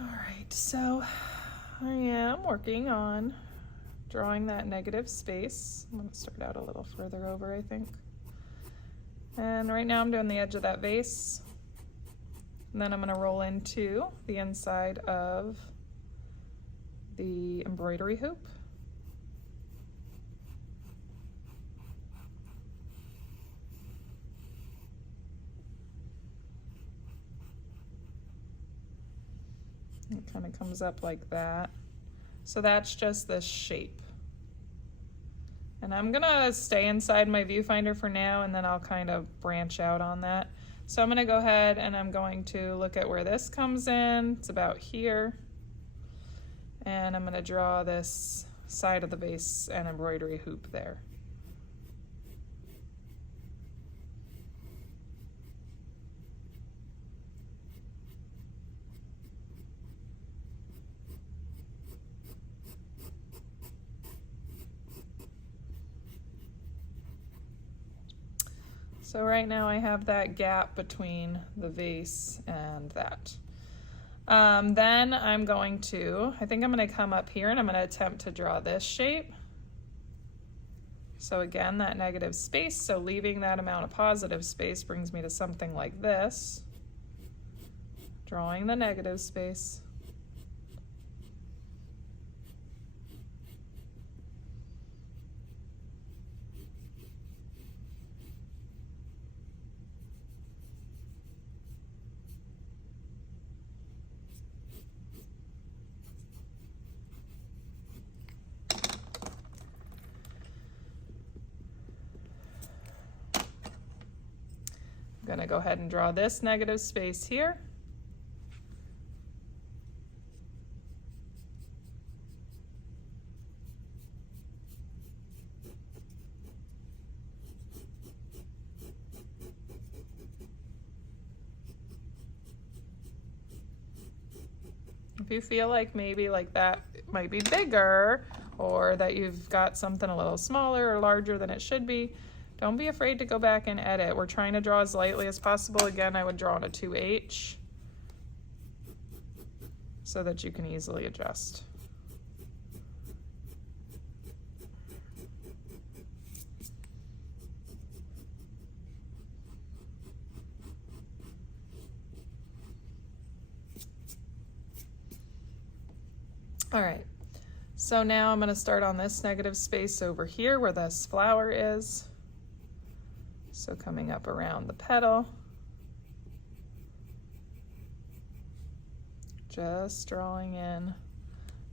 All right, so I am working on drawing that negative space. I'm going to start out a little further over, I think. And right now I'm doing the edge of that vase. And then I'm going to roll into the inside of the embroidery hoop. It kind of comes up like that. So that's just this shape. And I'm gonna stay inside my viewfinder for now, and then I'll kind of branch out on that. So I'm gonna go ahead and I'm going to look at where this comes in. It's about here. And I'm gonna draw this side of the vase and embroidery hoop there. So right now I have that gap between the vase and that. Then I'm going to, I think I'm going to come up here and I'm going to attempt to draw this shape. So again, that negative space, so leaving that amount of positive space brings me to something like this. Drawing the negative space. I'm going to go ahead and draw this negative space here. If you feel like maybe like that might be bigger, or that you've got something a little smaller or larger than it should be, don't be afraid to go back and edit. We're trying to draw as lightly as possible. Again, I would draw on a 2H so that you can easily adjust. All right, so now I'm going to start on this negative space over here where this flower is. So coming up around the petal, just drawing in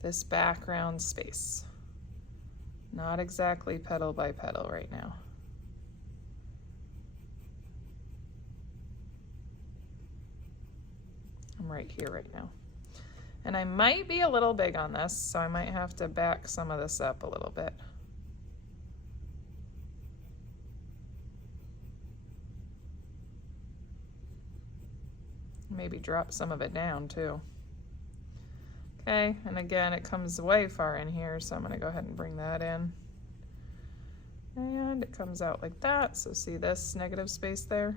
this background space. Not exactly petal by petal right now. I'm right here right now. And I might be a little big on this, so I might have to back some of this up a little bit. Maybe drop some of it down too. Okay, and again, it comes way far in here, so I'm gonna go ahead and bring that in. And it comes out like that, so see this negative space there?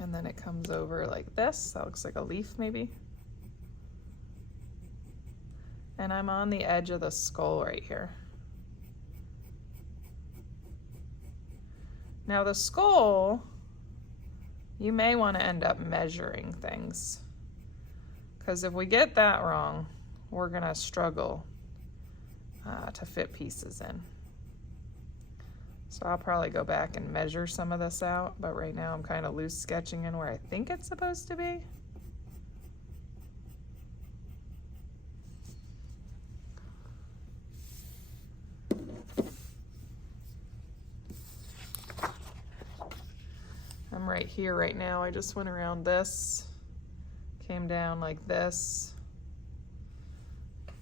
And then it comes over like this. That looks like a leaf maybe. And I'm on the edge of the skull right here. Now the skull, you may want to end up measuring things, because if we get that wrong, we're going to struggle to fit pieces in. So I'll probably go back and measure some of this out, but right now I'm kind of loose sketching in where I think it's supposed to be. I'm right here right now. I just went around this, came down like this,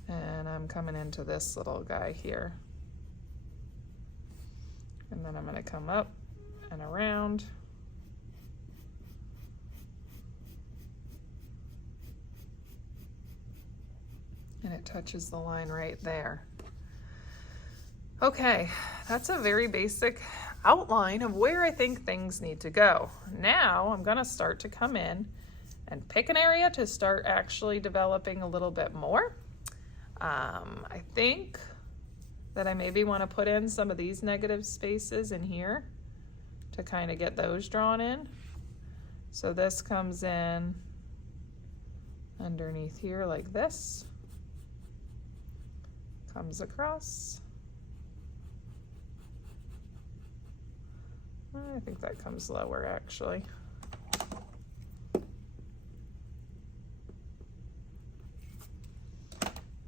and I'm coming into this little guy here. And then I'm going to come up and around. And it touches the line right there. Okay, that's a very basic outline of where I think things need to go. Now I'm gonna start to come in and pick an area to start actually developing a little bit more. I think that I maybe want to put in some of these negative spaces in here to kind of get those drawn in. So this comes in underneath here like this, comes across. I think that comes lower actually.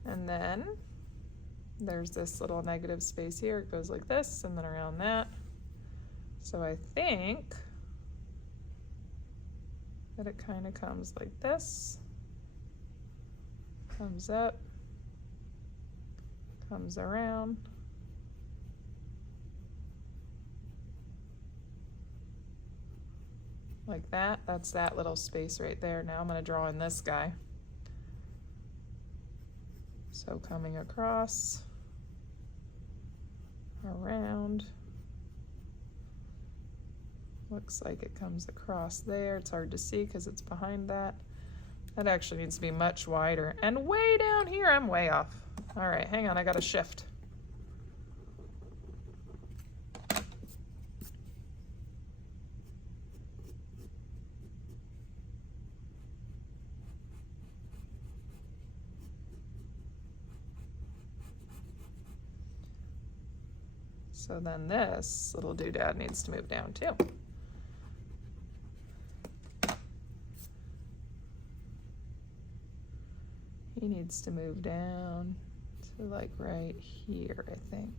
And then there's this little negative space here. It goes like this and then around that. So I think that it kind of comes like this, comes up, comes around. Like that. That's that little space right there. Now I'm going to draw in this guy. So coming across, around, looks like it comes across there. It's hard to see because it's behind that. That actually needs to be much wider. And way down here, I'm way off. All right, hang on, I gotta shift. So then this little doodad needs to move down too. He needs to move down to like right here, I think.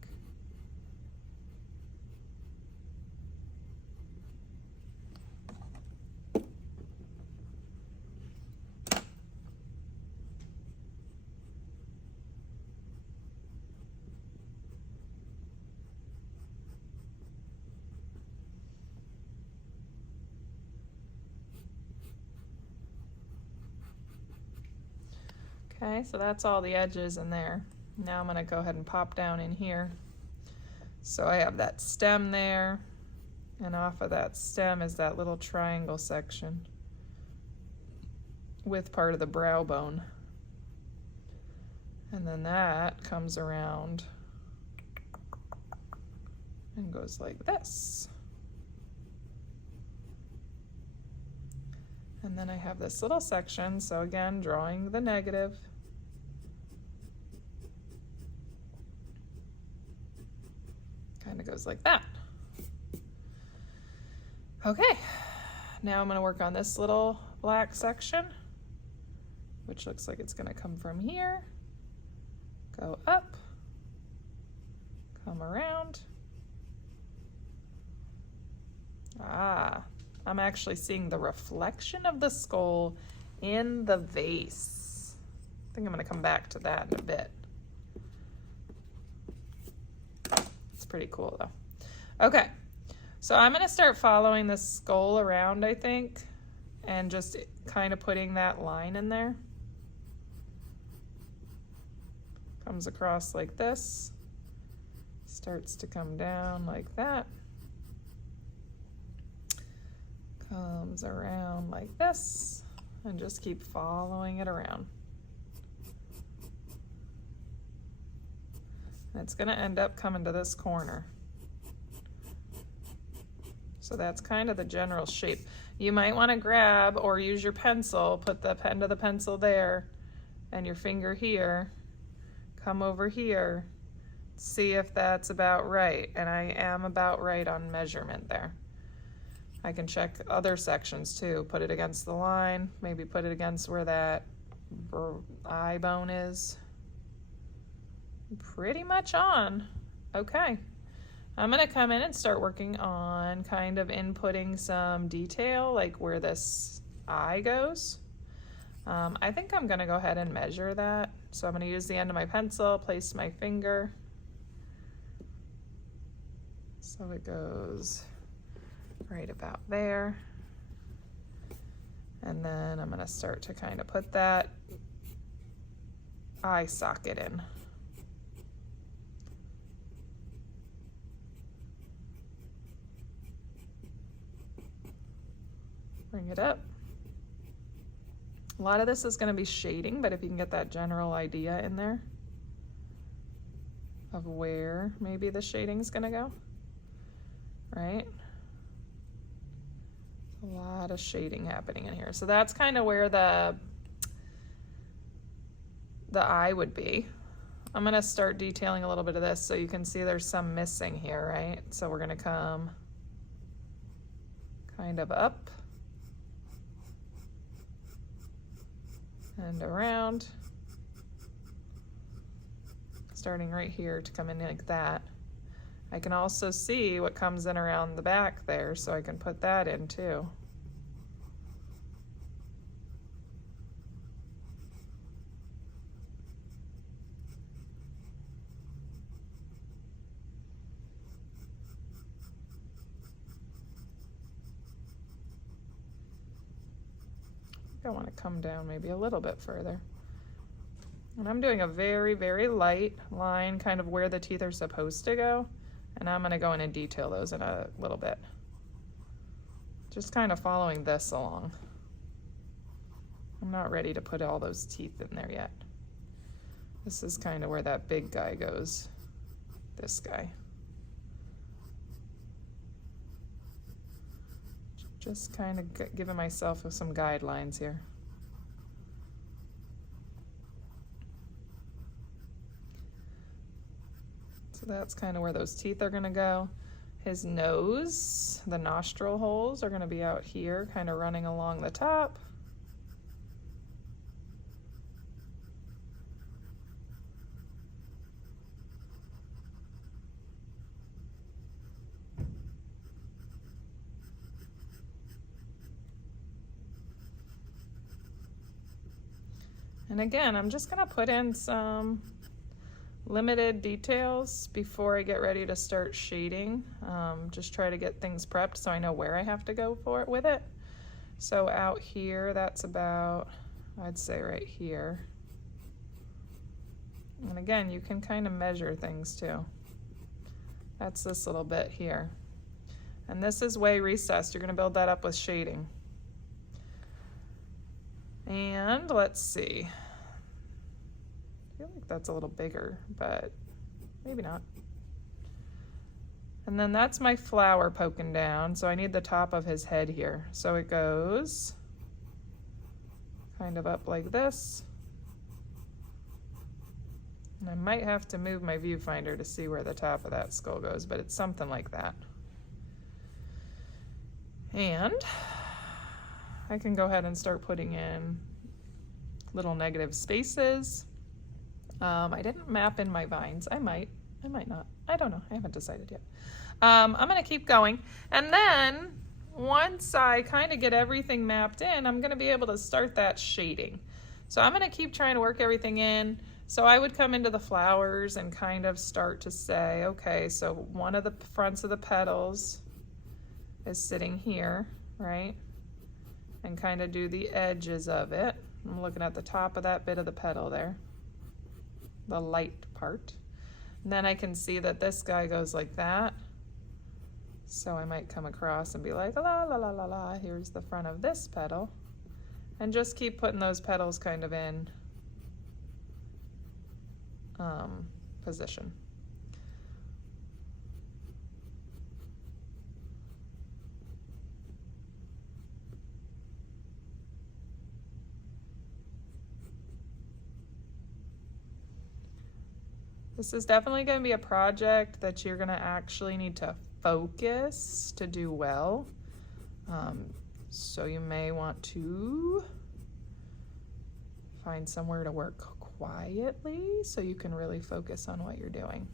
Okay, so that's all the edges in there. Now I'm gonna go ahead and pop down in here. So I have that stem there, and off of that stem is that little triangle section with part of the brow bone. And then that comes around and goes like this. And then I have this little section, so again, drawing the negative. Kind of goes like that. Okay, now I'm gonna work on this little black section, which looks like it's gonna come from here, go up, come around. I'm actually seeing the reflection of the skull in the vase. I think I'm gonna come back to that in a bit. It's pretty cool though. Okay, so I'm gonna start following the skull around, I think, and just kind of putting that line in there. Comes across like this, starts to come down like that. Comes around like this, and just keep following it around. And it's gonna end up coming to this corner. So that's kind of the general shape. You might wanna grab or use your pencil, put the end of the pencil there, and your finger here, come over here, see if that's about right. And I am about right on measurement there. I can check other sections too, put it against the line, maybe put it against where that eye bone is. Pretty much on. Okay, I'm gonna come in and start working on kind of inputting some detail, like where this eye goes. I think I'm gonna go ahead and measure that. So I'm gonna use the end of my pencil, place my finger. So it goes right about there. And then I'm gonna start to kind of put that eye socket in. Bring it up. A lot of this is going to be shading, but if you can get that general idea in there of where maybe the shading's going to go, right? A lot of shading happening in here. So that's kind of where the eye would be. I'm going to start detailing a little bit of this so you can see there's some missing here, right? So we're going to come kind of up and around, starting right here to come in like that. I can also see what comes in around the back there, so I can put that in too. I want to come down maybe a little bit further. And I'm doing a very, very light line, kind of where the teeth are supposed to go. And I'm going to go in and detail those in a little bit. Just kind of following this along. I'm not ready to put all those teeth in there yet. This is kind of where that big guy goes, this guy. Just kind of giving myself some guidelines here. So that's kind of where those teeth are going to go. His nose, the nostril holes are going to be out here, kind of running along the top. And again, I'm just going to put in some limited details before I get ready to start shading. Just try to get things prepped so I know where I have to go for it with it. So out here, that's about, I'd say right here. And again, you can kind of measure things too. That's this little bit here. And this is way recessed. You're going to build that up with shading. And let's see. I feel like that's a little bigger, but maybe not. And then that's my flower poking down, so I need the top of his head here. So it goes kind of up like this. And I might have to move my viewfinder to see where the top of that skull goes, but it's something like that. And I can go ahead and start putting in little negative spaces. I didn't map in my vines. I might not. I don't know. I haven't decided yet. I'm going to keep going. And then once I kind of get everything mapped in, I'm going to be able to start that shading. So I'm going to keep trying to work everything in. So I would come into the flowers and kind of start to say, okay, so one of the fronts of the petals is sitting here, right? And kind of do the edges of it. I'm looking at the top of that bit of the petal there, the light part. And then I can see that this guy goes like that. So I might come across and be like, la la la la la, here's the front of this petal. And just keep putting those petals kind of in position. This is definitely going to be a project that you're going to actually need to focus to do well. So you may want to find somewhere to work quietly so you can really focus on what you're doing.